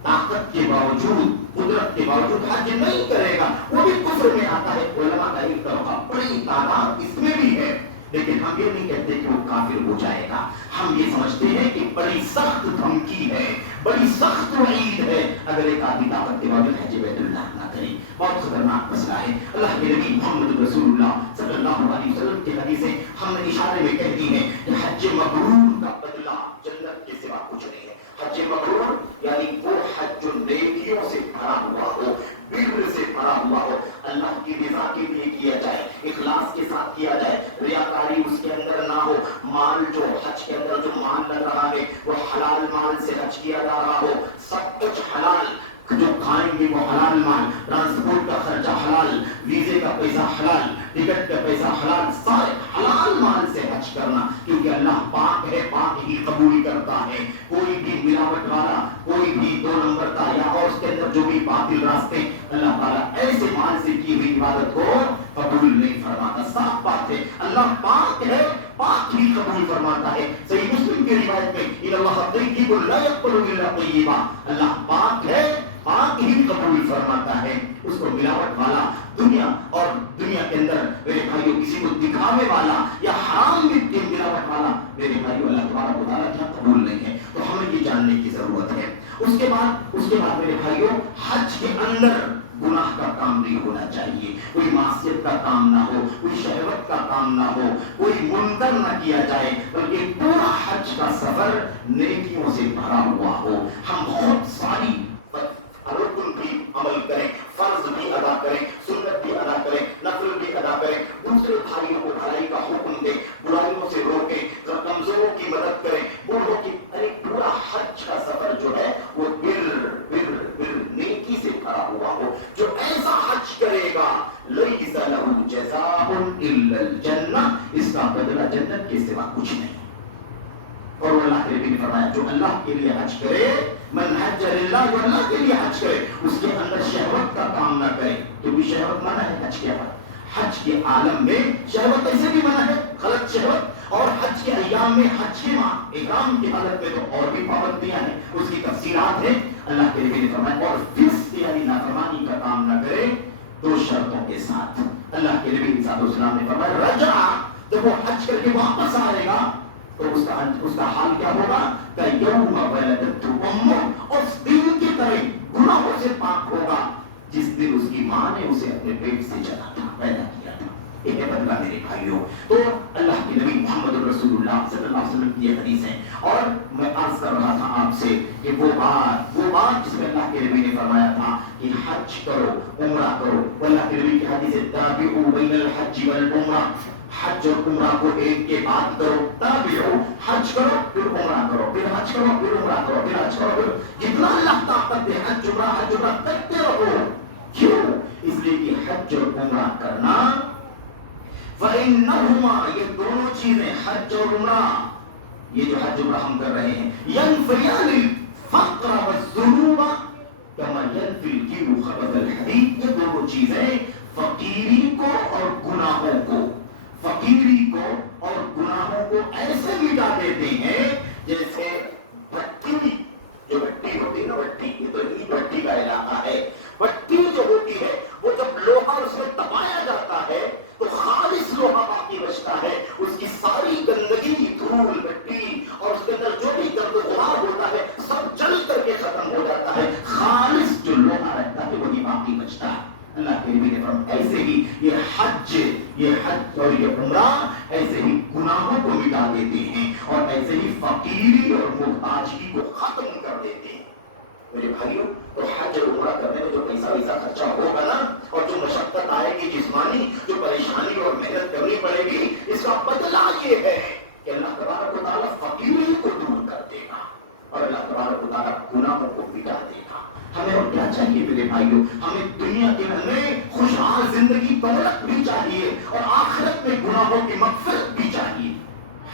طاقت کے باوجود، قدرت کے باوجود حج نہیں کرے گا، وہ بھی کفر میں آتا ہے. علماء کا ایک طبقہ بڑی تعداد اس میں بھی ہے، لیکن ہم یہ نہیں کہتے کہ وہ کافر ہو جائے گا. ہم یہ سمجھتے ہیں کہ بڑی سخت دھمکی ہے، بڑی سخت وعید ہے اگر ایک آدمی طاقت کے باوجود حج بیت اللہ نہ کرے. بہت خطرناک مسئلہ ہے. اللہ کے نبی محمد رسول اللہ صلی اللہ علیہ وسلم کی حدیثیں ہم نے اشارے میں کہتی ہیں کہ حج مبرور کا بدلہ جنت کے سوا کچھ نہیں ہے. حج مبرور یعنی وہ حج جو نیکیوں سے بھرا ہوا ہو، بر سے بھرا ہوا ہو، اللہ کی رضا کے لیے کیا جائے، اخلاص کے ساتھ کیا جائے، ریاکاری اس کے اندر نہ ہو، مال جو حج کے اندر جو مال لگ رہا ہے وہ حلال مال سے حج کیا جا رہا ہو، سب کچھ حلال، جو کھائیں گے وہ حلال مال، ٹرانسپورٹ کا خرچہ حلال، ویزے کا پیسہ حلال، ٹکٹ کا پیسہ حلال، سارے حلال مال سے حج کرنا، کیونکہ اللہ پاک ہے، پاک ہی قبول کرتا ہے. کوئی بھی ملاوٹ والا، کوئی بھی 2 نمبر کا یا اور اس کے اندر جو بھی باطل راستے، اللہ تعالیٰ ایسے مال سے کی ہوئی عبادت کو قبول نہیں فرماتا. صاف بات ہے، اللہ پاک ہے، پاک ہی قبول فرماتا ہے. صحیح مسلم کی روایت میں ان اللہ طیب لا یقبل الا طیبا، اللہ پاک ہے، پاک ہی قبول فرماتا ہے. اس کو ملاوٹ والا دنیا کے اندر میرے بھائیوں کسی کو دکھانے والا یا حرام کی ملاوٹ والا میرے بھائیوں اللہ تبارک و تعالیٰ کیا قبول نہیں ہے. تو ہمیں یہ جاننے کی ضرورت ہے. اس اس کے بعد میرے بھائیوں حج کے اندر گناہ کا کام نہیں ہونا چاہیے، کوئی معصیت کا کام نہ ہو، کوئی شہوت کا کام نہ ہو، کوئی منکر نہ کیا جائے، بلکہ پورا حج کا سفر نیکیوں سے بھرا ہوا ہو. ہم بہت ساری رکن بھی عمل کریں، فرض بھی ادا کریں، سنت بھی ادا کریں، نفل بھی ادا کریں، دوسرے بھائیوں کو بھلائی کا حکم دیں، برائیوں سے روکیں، کمزوروں کی مدد کریں، بوڑھوں کی. پورا حج کا سفر جو ہے وہ بر نیکی سے بھرا ہوا ہو. جو ایسا حج کرے گا لیس لہ جزاء الا الجنہ، اس کا بدلہ جنت کے سوا کچھ نہیں. اور اللہ کے نبی نے فرمایا جو اللہ کے لیے حج کرے، من حج للہ، جو اللہ کے لیے حج کرے اس کے اندر شہوت کا کام نہ کرے، کیونکہ شہوت منع ہے حج کے بعد. حج کے عالم میں شہوت ایسے بھی منع ہے، غلط شہوت. اور حج کے ایام میں حج کے احرام کی حالت میں تو اور بھی پابندیاں ہیں، اس کی تفصیلات ہیں. اللہ کے نبی نے فرمایا اور فسق یعنی نافرمانی کا کام نہ کرے 2 شرطوں کے ساتھ. اللہ کے نبی صلی اللہ علیہ وسلم نے فرمایا رجع، جب وہ حج کر کے واپس آئے گا تو اس کا حال کیا ہوگا کہ یوم ولدت امہ، اس دن کی طرح گناہوں سے پاک ہوگا جس دن اس کی ماں نے اسے اپنے پیٹ سے جنا تھا، پیدا کیا تھا. یہ ہے بدلہ میرے بھائیوں. تو اللہ کے نبی محمد رسول اللہ صلی اللہ علیہ وسلم کی یہ حدیث ہے. اور میں عرض کر رہا تھا آپ سے کہ وہ بات جس میں اللہ کے نبی نے فرمایا تھا کہ حج کرو، عمرہ کرو. اللہ کے نبی کی حدیث ہے تابعوا بین الحج والعمرہ، حج اور عمرہ کو ایک کے بعد کرو. تابعوا، حج کرو پھر عمرہ کرو، پھر حج کرو پھر عمرہ کرو، پھر حج کرو پھر جتنا اللہ طاقت دے حج عمرہ کرتے رہو. کیوں؟ اس لیے کہ حج اور عمرہ کرنا فَإِنَّهُمَا، یہ دونوں چیزیں حج اور عمرہ، یہ جو حج عمرہ ہم کر رہے ہیں، يَنْفِيَانِ الْفَقْرَ وَالذُّنُوبَ كَمَا يَنْفِي الْكِيرُ خَبَثَ الْحَدِيدِ. یہ دونوں چیزیں فقیری کو اور گناہوں کو، فقیری کو اور گناہوں کو ایسے مٹا دیتے ہیں جیسے بھٹی، جو بھٹی ہوتی ہے نا، بھٹی، یہ تو ہی بھٹی کا علاقہ ہے. بھٹی جو ہوتی ہے وہ جب لوہا اس میں تپایا جاتا ہے تو خالص لوہا باقی بچتا ہے. اس کی ساری گندگی، دھول مٹی اور اس کے اندر جو بھی گرد و غبار ہوتا ہے سب جل کر کے ختم ہو جاتا ہے. خالص جو لوہا رہتا ہے وہی باقی بچتا ہے. اللہ کے نبی نے فرمایا ایسے ہی یہ حج اور یہ عمرہ ایسے ہی گناہوں کو مٹا دیتے ہیں اور ایسے ہی فقیری اور محتاجی کو ختم کر دیتے ہیں. میرے بھائیوں، تو حج اور عمرہ کرنے میں جو پیسہ ویسا خرچہ ہوگا نا، اور جو مشقت آئے گی جسمانی، جو پریشانی اور محنت کرنی پڑے گی، اس کا بدلہ یہ ہے کہ اللہ تبارک و تعالیٰ فقیری کو دور کر دے گا اور اللہ تبارک و تعالیٰ گناہوں کو مٹا دے گا. ہمیں اور کیا چاہیے میرے بھائیوں؟ ہمیں دنیا کے میں خوشحال زندگی دولت بھی چاہیے اور آخرت میں گناہوں کی مغفرت بھی چاہیے.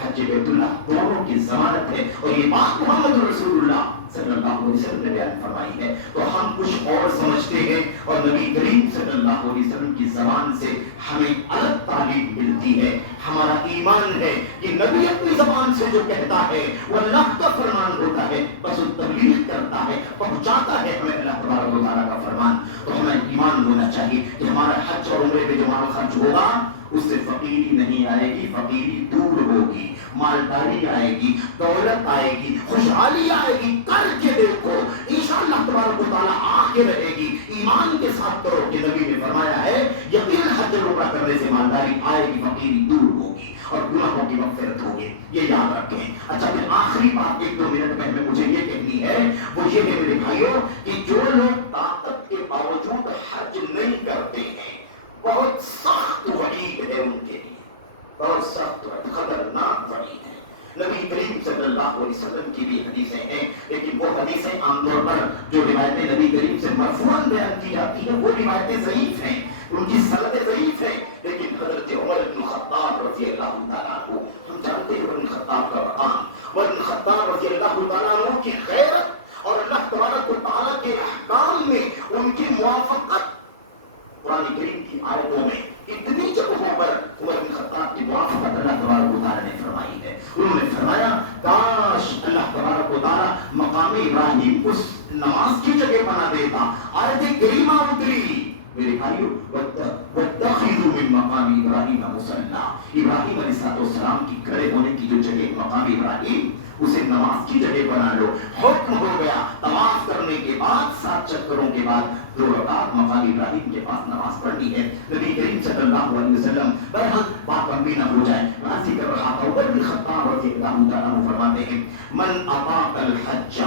حج بیت اللہ دونوں کی ضمانت ہے اور یہ بات محمد رسول اللہ صلی اللہ علیہ وسلم نے بیان فرمائی ہے. تو ہم کچھ اور سمجھتے ہیں اور نبی کریم صلی اللہ علیہ وسلم کی زبان سے ہمیں الگ تعلیم ملتی ہے. ہمارا ایمان ہے کہ نبی اپنی زبان سے جو کہتا ہے وہ اللہ کا فرمان ہوتا ہے، بس وہ تبلیغ کرتا ہے، پہنچاتا ہے ہمیں اللہ تبارک و تعالیٰ کا فرمان. تو ہمیں ایمان ہونا چاہیے کہ ہمارا حج اور عمرے پہ جو مال خرچ ہوگا اس سے فقیری نہیں آئے گی، فقیری دور ہوگی، مالداری آئے گی، دولت آئے گی، خوشحالی آئے گی. کر کے دیکھو انشاءاللہ تبارک و تعالیٰ آ کے رہے گی. ایمان کے ساتھ کرو کہ نبی نے فرمایا ہے یقین حج اور عمرہ کرنے سے مالداری آئے گی، فقیری دور ہوگی اور گناہوں کی مغفرت ہوگی. یہ یاد رکھیں. اچھا پھر آخری بات 1-2 منٹ میں مجھے یہ کہنی ہے، وہ یہ ہے میرے بھائیوں کہ جو لوگ طاقت کے باوجود حج نہیں کرتے ہیں، بہت سخت وعید ہے ان کے لیے، بہت سخت خطرناک وعید ہے. نبی کریم صلی اللہ علیہ وسلم کی بھی حدیثیں ہیں، لیکن وہ حدیثیں عام طور پر جو روایتیں نبی کریم سے مرفوعاً بیان کی جاتی ہیں وہ روایتیں ضعیف ہیں، ان کی سندیں ضعیف ہیں. لیکن حضرت عمر بن الخطاب رضی اللہ تعالیٰ عنہ، ہم جانتے ہیں عمر بن الخطاب کا مقام، عمر بن الخطاب رضی اللہ تعالیٰ عنہ کی غیرت اور اللہ تبارک و تعالیٰ کے احکام میں ان کی موافقت قرآن کریم کی آیتوں میں اتنی جگہوں پر عمر بن خطاب کی موافقت اللہ تبارک و تعالیٰ نے فرمائی ہے. انہوں نے فرمایا کاش اللہ تبارک و تعالیٰ مقام ابراہیم اس نماز کی جگہ بنا دیتا. آیت کریمہ اتری میرے بھائیو وَاتَّخِذُوا مِن مَقَامِ إِبْرَاهِيمَ ابراہیم مصلی، ابراہیم علیہ السلام کی کھڑے ہونے کی جو جگہ مقام ابراہیم، اسے نماز کی جگہ بنا لو. حکم ہو گیا طواف کرنے کے بعد 7 چکروں کے بعد 2 رکعت مقام ابراہیم کے پاس نماز پڑھنی ہے. نبی کریم صلی اللہ علیہ وسلم برحق بات لمبی نہ ہو جائے میں ذکر رہا تھا. عمر بن خطاب رضی اللہ تعالیٰ عنہ فرماتے ہیں من اطاق الحج،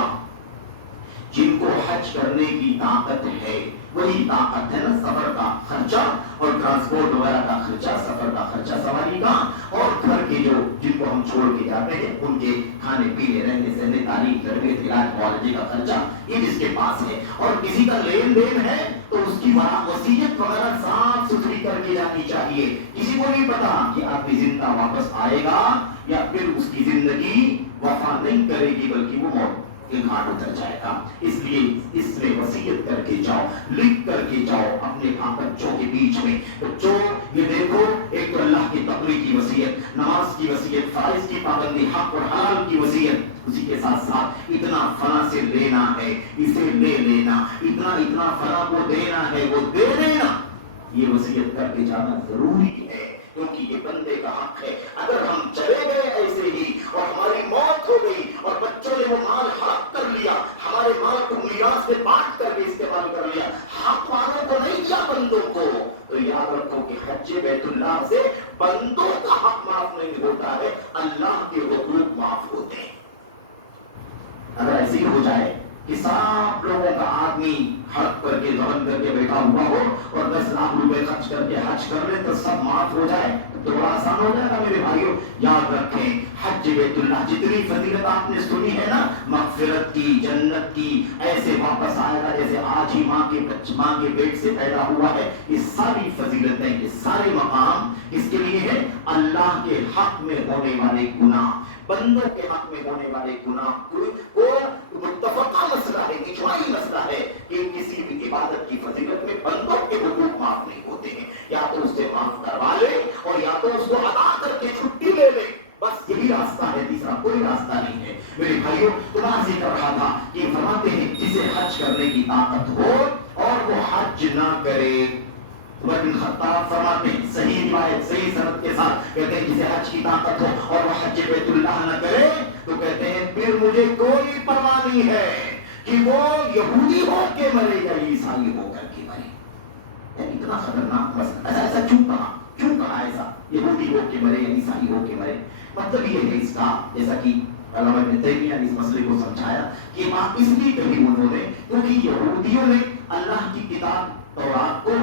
جن کو حج کرنے کی طاقت ہے، وہی طاقت ہے نا سفر کا خرچہ اور ٹرانسپورٹ وغیرہ کا خرچہ، سفر کا خرچہ سواری کا، اور گھر کے جو جن کو ہم چھوڑ کے جاتے ہیں ان کے کھانے پینے رہنے سہنے تعلیم تربیت علاج معالجے کا خرچہ، یہ جس کے پاس ہے اور کسی کا لین دین ہے تو اس کی وصیت وغیرہ صاف ستھری کر کے جانی چاہیے. کسی کو نہیں پتا کہ آدمی زندہ واپس آئے گا یا پھر اس کی زندگی وفا نہیں کرے گی بلکہ وہ موت کے گھاٹ اتر جائے گا. اس لیے اس میں وصیت کر کے جاؤ، لکھ کر کے جاؤ اپنے بچوں کے بیچ میں. بچوں یہ دیکھو، ایک تو اللہ کی تقوی کی وصیت، نماز کی وصیت، فرائض کی پابندی، حق اور حلال کی وصیت، اسی کے ساتھ ساتھ اتنا فلاں سے لینا ہے اسے لے لینا، اتنا فلاں کو دینا ہے وہ دے دینا، یہ وصیت کر کے جانا ضروری ہے کیونکہ یہ بندے کا حق ہے. اگر ہم چلے گئے ایسے ہی اور ہماری موت ہو گئی اور بچوں نے وہ مال حق کر لیا، ہمارے مال کو میراث میں بانٹ کر کے استعمال کر لیا، حق والوں کو نہیں دیا بندوں کو، تو یاد رکھو کہ حج بیت اللہ سے بندوں کا حق معاف نہیں ہوتا ہے، اللہ کے حقوق معاف ہوتے ہیں. اگر ایسے ہی ہو جائے کہ سب لوگوں کا آدمی حق کر کے ضمن کر کے بیٹھا ہوا ہو اور 10 لاکھ روپے خرچ کر کے حج کر لے تو سب معاف ہو جائے تو بڑا آسان ہو جائے گا. میرے بھائیوں یاد رکھیں حج بیت اللہ جتنی فضیلت آپ نے سنی ہے نا، مغفرت کی، جنت کی، ایسے واپس آئے گا جیسے آج ہی ماں کے پیٹ سے پیدا ہوا ہے. یہ ساری فضیلتیں، یہ سارے مقام اس کے لیے ہے اللہ کے حق میں ہونے والے گناہ، بندوں کے حق میں ہونے والے گناہ کو متفقہ مسئلہ ہے، اجماعی مسئلہ ہے کہ کسی بھی عبادت کی فضیلت میں بندوں کے حقوق معاف نہیں ہوتے ہیں. یا تو اس سے معاف کروا لے اور یا تو اس کو ادا کر کے چھٹی لے لے، بس یہی راستہ ہے، تیسرا کوئی راستہ نہیں ہے. میرے بھائیوں تمہارا ذکر کر رہا تھا کہ فرماتے ہیں جسے حج کرنے کی طاقت ہو اور وہ حج نہ کرے. عمر بن خطاب فرماتے ہیں صحیح روایت صحیح سند کے ساتھ کہتے ہیں جسے حج کی طاقت ہو اور وہ حج بیت اللہ نہ کرے تو کہتے ہیں پھر مجھے کوئی پرواہ نہیں ہے کہ وہ یہودی ہو کے مرے یا عیسائی ہو کر کے مرے. یعنی اتنا خطرناک مسئلہ، ایسا کیوں کہا ایسا یہودی ہو کے مرے یا عیسائی ہو کے مرے؟ مطلب یہ ہے اس کا، جیسا کہ علامہ ابن تیمیہ نے اس مسئلے کو سمجھایا کہ بات اس لیے کہی انہوں نے کیونکہ یہودیوں نے اللہ کی کتاب تورات کو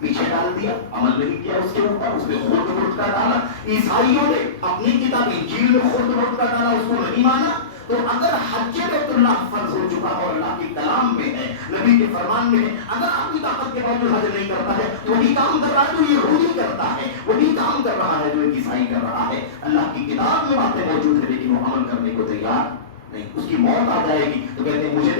پیچھے ڈال دیا، عمل نہیں کیا اس کے اوپر، اس میں خود بخود کا ڈالا. عیسائیوں نے اپنی کتاب انجیل میں خود بخود کا ڈالا، اس کو نہیں مانا. تو اگر حج بیت اللہ فرض ہو چکا اور اللہ کے کلام میں ہے، نبی کے فرمان میں ہے، اگر اپنی طاقت کے باوجود حج نہیں کرتا ہے تو وہی کام کر رہا ہے جو یہودی کرتا ہے، وہی کام کر رہا ہے جو عیسائی کر رہا ہے. اللہ کی کتاب میں باتیں موجود ہیں لیکن وہ عمل کرنے کو تیار نہیں. اس کی موت آ جائے گی تو کہتے ہیں مجھے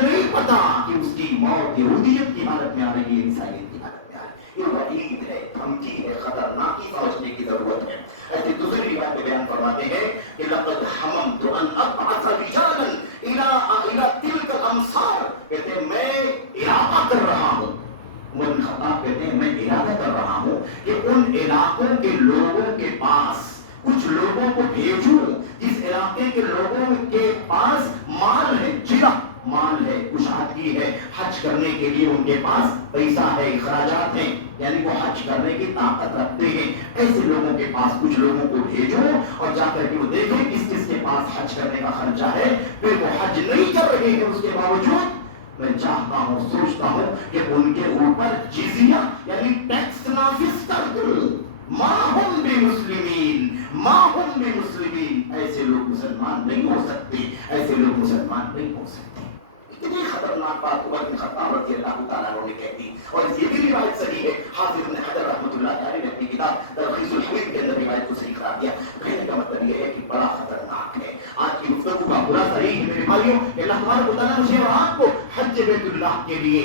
نہیں پتا کہ اس کی موت یہودیت کی حالت میں آ رہی ہے، عیسائیت کی حالت میں آ رہی ہے. یہ وعید ہے، دھمکی ہے، خطرناکی سمجھنے کی ضرورت ہے. ایسی دوسری روایت میں بیان فرماتے ہیں کہ لقد حممت ان ابعث رجالا الى تلك الامصار، کہتے ہیں میں ارادہ کر رہا ہوں، عمر بن خطاب کہتے ہیں میں ارادہ کر رہا ہوں کہ ان علاقوں کے لوگوں کے پاس کچھ لوگوں کو بھیجوں جس علاقے کے لوگوں کے پاس مال ہے، مال ہے، کشادگی ہے، حج کرنے کے لیے ان کے پاس پیسہ ہے، اخراجات ہیں، یعنی وہ حج کرنے کی طاقت رکھتے ہیں. ایسے لوگوں کے پاس کچھ لوگوں کو بھیجو اور جا کر کے وہ دیکھیں کس کے پاس حج کرنے کا خرچہ ہے، پھر وہ حج نہیں کر رہے ہیں اس کے باوجود میں چاہتا ہوں، سوچتا ہوں کہ ان کے اوپر جزیہ یعنی ٹیکس نافذ کر دوں. ماہم بمسلمین، ایسے لوگ مسلمان نہیں ہو سکتے. اتنی خطرناک بات عمر بن خطاب رضی اللہ تعالیٰ عنہ نے کہہ دی. اور یہ بھی روایت صحیح ہے، حافظ ابن حجر رحمۃ اللہ علیہ نے اپنی کتاب تلخیص الحدیث کے اندر روایت کو صحیح قرار دیا. کہنے کا مطلب یہ ہے کہ بڑا خطرناک ہے. آج کی گفتگو کا خلاصہ یہی ہے میرے بھائیوں کہ اللہ تبارک و تعالیٰ مجھے اور آپ کو حج بیت اللہ کے لیے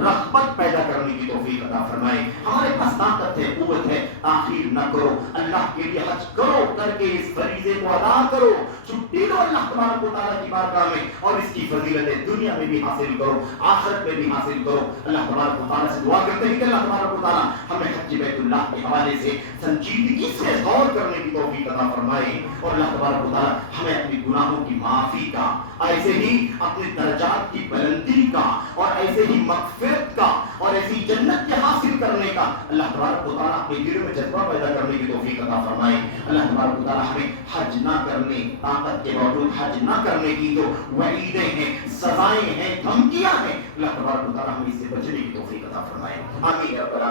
رغبت پیدا کرنے کی توفیق عطا فرمائے. ہمارے پاس پاس طاقت ہے، قوت ہے، آخر نہ کرو، اللہ کے لیے حج کرو، کر کے اس فریضے کو ادا کرو، چھٹی لو اللہ تبارک و تعالیٰ کی بارگاہ میں، اور اس کی فضیلتیں دنیا میں بھی حاصل کرو، آخرت میں بھی حاصل کرو۔ اللہ تبارک و تعالیٰ سے دعا کرتے ہیں کہ اللہ تبارک و تعالیٰ ہمیں حج بیت اللہ کے حوالے سے سنجیدگی سے غور کرنے کی توفیق عطا فرمائے، اور اللہ تبارک و تعالیٰ ہمیں اپنی گناہوں کی معافی کا، ایسے ہی اپنے درجات کی بلندی کا، اور ایسے ہی مغفرت کا، اور ایسی جنت کے حاصل کرنے کا اللہ تبارک و تعالیٰ اپنے دلوں میں جذبہ پیدا کرنے کی توفیق عطا فرمائے۔ اللہ تبارک و تعالیٰ ہمیں حج نہ کرنے، طاقت کے باوجود حج نہ کرنے کی جو وعیدیں ہیں، سزائیں ہیں، دھمکیاں ہیں، اللہ تبارک و تعالیٰ ہمیں اس سے بچنے کی توفیق عطا فرمائے۔ آمین یا رب العالمین۔